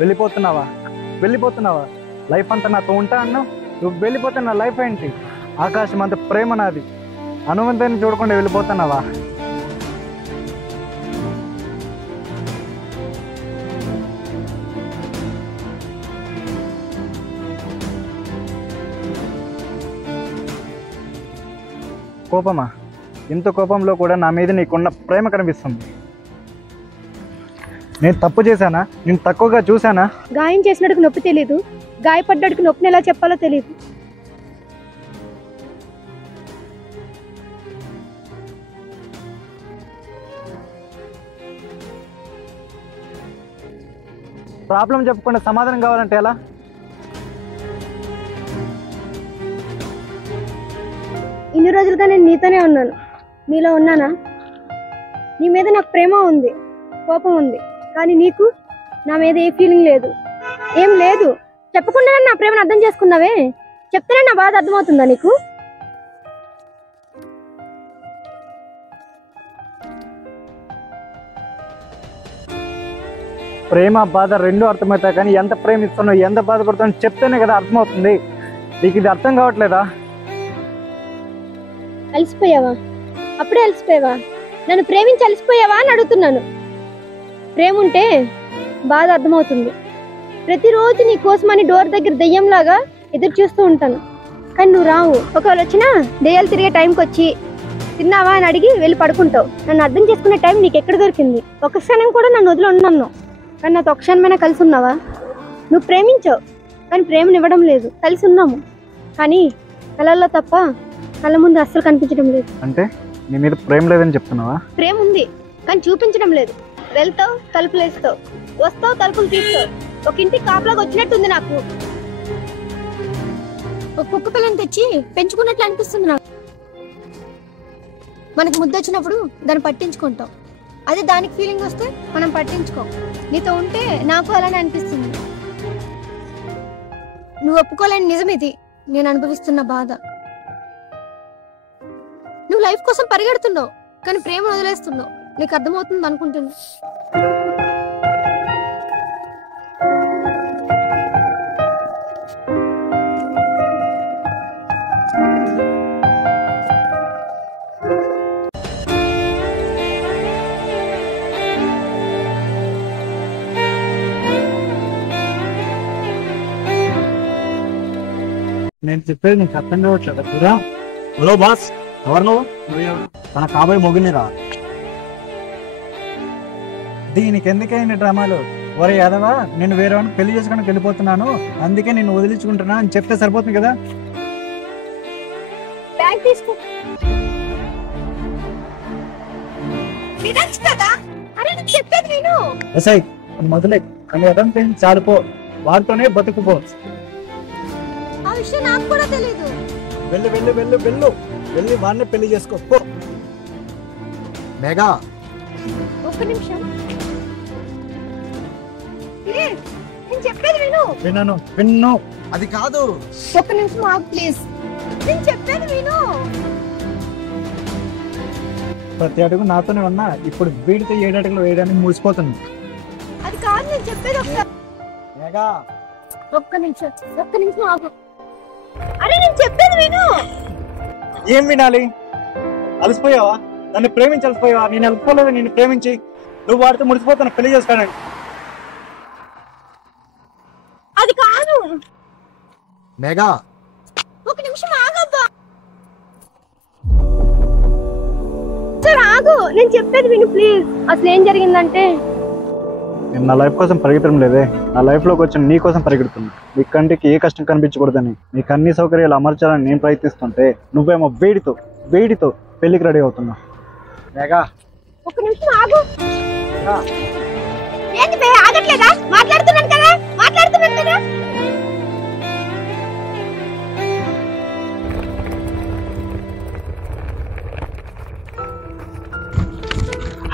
వెళ్ళిపోతున్నావా వెళ్ళిపోతున్నావా? Life అంతా నాతో ఉంటా అన్నావు, నువ్వు వెళ్ళిపోతే నా లైఫ్ ఏంటి? ఆకాశం అంత ప్రేమ నాది, అనువంతాన్ని చూడకుండా వెళ్ళిపోతున్నావా? కోపమా? ఇంత కోపంలో కూడా నా మీద నీకున్న ప్రేమ కనిపిస్తుంది. నేను తప్పు చేశానా? నేను తక్కువగా చూశానా? గాయం చేసినట్టుకు నొప్పి తెలియదు, గాయపడ్డాడికి నొప్పిని ఎలా చెప్పాలో తెలియదు. ప్రాబ్లం చెప్పకుండా సమాధానం కావాలంటే ఎలా? ఇన్ని రోజులుగా నేను నీతోనే ఉన్నాను, నీలో ఉన్నానా? నీ మీద నాకు ప్రేమ ఉంది, కోపం ఉంది, కానీ నీకు నా మీద ఏ ఫీలింగ్ లేదు, ఏం లేదు. చెప్పకుండా నా ప్రేమను అర్థం చేసుకున్నావే, చెప్తేనే నా బాధ అర్థమవుతుందా నీకు? ప్రేమ బాధ రెండు అర్థమవుతాయి, కానీ ఎంత ప్రేమిస్తున్నావు, ఎంత బాధపడుతున్నావు చెప్తేనే కదా అర్థమవుతుంది. నీకు ఇది అర్థం కావట్లేదా? అలసిపోయావా? అప్పుడే అలసిపోయావా? నన్ను ప్రేమించి అలసిపోయావా అని అడుగుతున్నాను. ప్రేమ ఉంటే బాధ అర్థమవుతుంది. ప్రతిరోజు నీ కోసమని డోర్ దగ్గర దెయ్యంలాగా ఎదురు చూస్తూ ఉంటాను, కానీ నువ్వు రావు. ఒకవేళ వచ్చినా దెయ్యాలు తిరిగే టైంకి వచ్చి తిన్నావా అని అడిగి వెళ్ళి పడుకుంటావు. నన్ను అర్థం చేసుకునే టైం నీకు ఎక్కడ దొరికింది? ఒక క్షణం కూడా నన్ను వదిలి ఉన్నాను, కానీ నాతో ఒక క్షణమైనా కలిసి ఉన్నావా? నువ్వు ప్రేమించావు, కానీ ప్రేమనివ్వడం లేదు. కలిసి ఉన్నాము, కానీ కళల్లో తప్ప కళ్ళ ముందు అస్సలు కనిపించడం లేదు. అంటే నీ మీద ప్రేమ లేదని చెప్తున్నావా? ప్రేమ ఉంది, కానీ చూపించడం లేదు. వెళ్తావు, తలుపులు వేస్తావు, వస్తావు, తలుపులు తీస్తావు. ఒక ఇంటికి కాపలాగా వచ్చినట్టుంది నాకు. ఒక కుక్క పిల్లని తెచ్చి పెంచుకున్నట్లు అనిపిస్తుంది నాకు. మనకు ముద్ద వచ్చినప్పుడు దాన్ని పట్టించుకుంటాం, అదే దానికి ఫీలింగ్ వస్తే మనం పట్టించుకోం. నీతో ఉంటే నాకు అలానే అనిపిస్తుంది. నువ్వు ఒప్పుకోలేని నిజం ఇది, నేను అనుభవిస్తున్న బాధ. నువ్వు లైఫ్ కోసం పరిగెడుతున్నావు, కానీ ప్రేమ వదిలేస్తున్నావు. నీకు అర్థమవుతుంది అనుకుంటున్నా. నేను చెప్పేది నీకు అర్థం కావట్లేదు. హలో బాస్, ఎవరు నువ్వు? తన కాబోయే మొగినిరా. దీనికి ఎందుకైనా డ్రామాలు? ఒరే యాదవా, నేను వేరే వాడిని పెళ్లి చేసుకోవడానికి వెళ్ళిపోతున్నాను, అందుకే నేను వదిలించుకుంటున్నా అని చెప్తే సరిపోతుంది కదా. బ్యాగ్ తీసుకో. అరే నేను చెప్పేది విను. ఎస్ఐ మొదలై అని అదంతా చాలుపో, వాడితోనే బతుకుపో. ఆ విషయం నాకు కూడా తెలీదు. వెళ్ళు వెళ్ళు వెళ్ళు వెళ్ళు, వెళ్ళి వాడిని పెళ్లి చేసుకో పో. మేఘా, ఒక్క నిమిషం. నేను చెప్పేది విను. విన్నాను విన్ను. అది కాదు. ఒక్క నిమిషం ఆగు ప్లీజ్. నేను చెప్పేది విను. ప్రతి అడుగు నాతోనే ఉన్నా, ఇప్పుడు వీడితో 7 అడుగులు వేయడానికి ముగిసిపోతుంది. అది కాదు, నేను చెప్పేది మేఘా, ఒక్క నిమిషం ఆగు. అరే నేను చెప్పేది విను. ఏం వినాలి? అలసిపోయావా? నన్ను ప్రేమించి అలసిపోయావా? నేను అలసిపోలేదు నిన్ను ప్రేమించి. నువ్వు వాడితో ముడిసిపోతున్నా పెళ్లి చేసుకోవడానికి. అది కాదు. మేఘా, ఒక నిమిషం ఆగబ్బా. సరే ఆగు, నేను చెప్పేది విను ప్లీజ్. అసలు ఏం జరిగిందంటే, నేను నా లైఫ్ కోసం పరిగెత్తడం లేదే, నా లైఫ్లోకి వచ్చిన నీ కోసం పరిగెడుతున్నా. నీ కంటికి ఏ కష్టం కనిపించకూడదని, నీకు అన్ని సౌకర్యాలు అమర్చాలని నేను ప్రయత్నిస్తుంటే నువ్వేమో వేడితో పెళ్లికి రెడీ అవుతున్నా. మేఘా, ఒక నిమిషం ఆగు. ఏంటి బే, ఆగట్లేదా? మాట్లాడుతున్నాను కదా.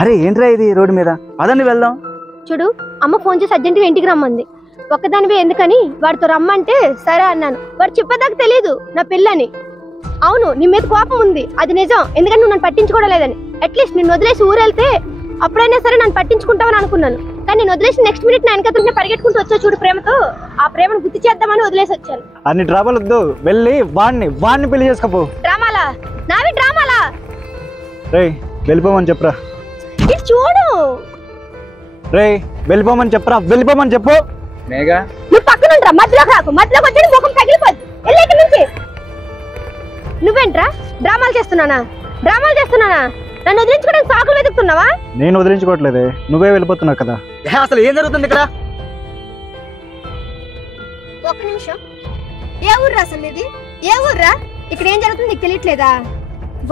అరే ఏంట్రా ఇది రోడ్డు మీద? అదండి వెళ్దాం. చూడు, అమ్మ ఫోన్ చేసి అర్జెంటుగా ఇంటికి రమ్మంది. ఒక్కదానివే ఎందుకని వాడితో రమ్మంటే సరే అన్నాను. వాడు చెప్పేదాకా తెలియదు నా పెళ్ళని. అవును, నీ మీద కోపం ఉంది, అది నిజం. ఎందుకంటే నువ్వు నన్ను పట్టించుకోవడం లేదని. అట్లీస్ట్ నిన్ను వదిలేసి ఊరెళ్తే అప్పుడైనా సరే నన్ను పట్టించుకుంటావని అనుకున్నాను. కానీ నేను వదిలేసి నెక్స్ట్ మినిట్ నా వెనక పరిగెట్టుకుంటూ వచ్చా చూడు ప్రేమతో. ఆ ప్రేమను గుర్తు చేద్దామని వదిలేసి వచ్చాను. అన్ని డ్రామాలు వద్దు, వెళ్ళి వాడిని పెళ్లి చేసుకోపో. డ్రామాలా? నావి డ్రామాలా? రేయ్ వెళ్ళిపోమని చెప్పురా. ఇటు చూడు. రేయ్ వెళ్ళిపోమని చెప్పు. మేఘా నువ్వు పక్కన ఉంటా, మధ్యలోకి రాకు. మధ్యలోకి వచ్చి ముఖం పగిలిపోద్ది. వెళ్ళి ఇక్కడి నుంచి. నువ్వేంట్రా డ్రామాలు చేస్తున్నానా? నన్ను వదిలించుకోవడానికి సాకులు వెతుకుతున్నావా? నేను వదిలించుకోవట్లేదే, నువ్వే వెళ్ళిపోతున్నావు కదా. అసలు ఏం జరుగుతుంది ఇక్కడ? ఒక్క నిమిషం. ఏ ఊర్రా అసలు ఇది? ఏ ఊర్రా? ఇక్కడ ఏం జరుగుతుంది నీకు తెలియట్లేదా?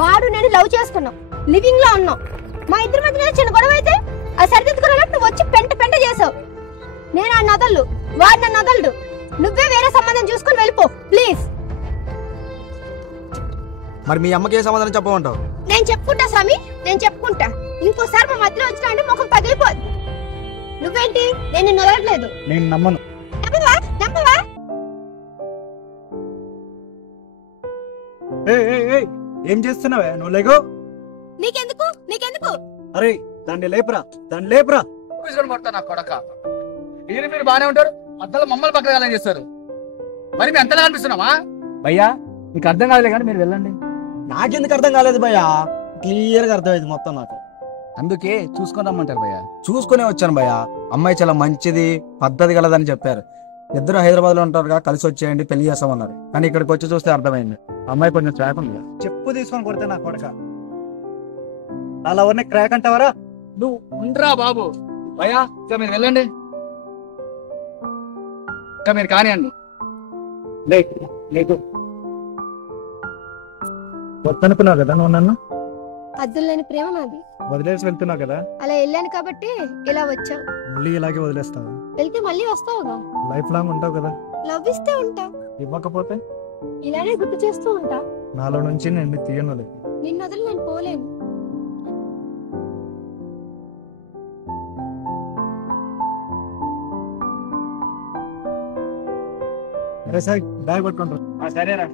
వాడు నేను లవ్ చేసుకున్నాం, లివింగ్ లో ఉన్నాం. మా ఇద్దరి మధ్య చిన్న గొడవ అయితే అది సరిదిద్దుకున్నట్టు నువ్వు వచ్చి పెంట చేసావు. నేను ఆ నదలు, వాడు నన్ను నదలడు. నువ్వే వేరే సంబంధం చూసుకొని వెళ్ళిపో ప్లీజ్. మరి మీ అమ్మకి ఏ సమాధానం చెప్పమంటావు? నేను చెప్పుకుంటా స్వామి, నేను చెప్పుకుంటా. ఇంకోసారి మా మధ్యలో వచ్చినా అంటే ముఖం పగిలిపోద్ది. నువ్వేంటి? నేను నిన్ను వదలట్లేదు. నేను నమ్మను. నమ్మవా? ఏం చేస్తున్నావే నువ్వు? లేగో. నీకెందుకు? అరే దాన్ని లేపురా. నా కొడక మీరు బానే ఉంటారు, మధ్యలో మమ్మల్ని పక్కన చేస్తారు. మరి మేము ఎంతలా కనిపిస్తున్నామా? భయ్యా మీకు అర్థం కాదులే కానీ మీరు వెళ్ళండి. నాకెందుకు అర్థం కాలేదు భయ్యా, క్లియర్ గా అర్థమైంది మొత్తం నాకు. అందుకే చూసుకొని రమ్మంటారు భయ్యా. చూసుకునే వచ్చాను భయ్యా. అమ్మాయి చాలా మంచిది, పద్ధతి గలదని చెప్పారు. ఇద్దరు హైదరాబాద్ లో ఉంటారుగా, కలిసి వచ్చేయండి పెళ్లి చేస్తామన్నారు. కానీ ఇక్కడికి వచ్చి చూస్తే అర్థమైంది అమ్మాయి కొంచెం ట్రాక్ ఉంది. చెప్పు తీసుకొని కొడితే నా కొడక. అలా ఎవరిని క్రాక్ అంటావరా? నువ్వు ఉండరా బాబు. భయ్యా ఇంకా మీరు వెళ్ళండి, ఇంకా మీరు కానివ్వండి. నీకు వద్దనుకున్నావు కదా నువ్వు నన్ను. అద్దులేని ప్రేమ నాది. వదిలేసి వెళ్తున్నావు కదా, అలా వెళ్ళాను కాబట్టి ఇలా వచ్చావు. మళ్ళీ ఇలాగే వదిలేస్తావు. వెళ్తే మళ్ళీ వస్తావుగా. లైఫ్ లాంగ్ ఉంటావు కదా. లవ్ ఇస్తే ఉంటా, ఇవ్వకపోతే ఇలానే గుర్తు చేస్తూ ఉంటా. నాలో నుంచి నిన్ను తీయను. నిన్ను వదిలి నేను పోలేను. సరే బ్యాగ్ పట్టుకుంటారు. సరేరా.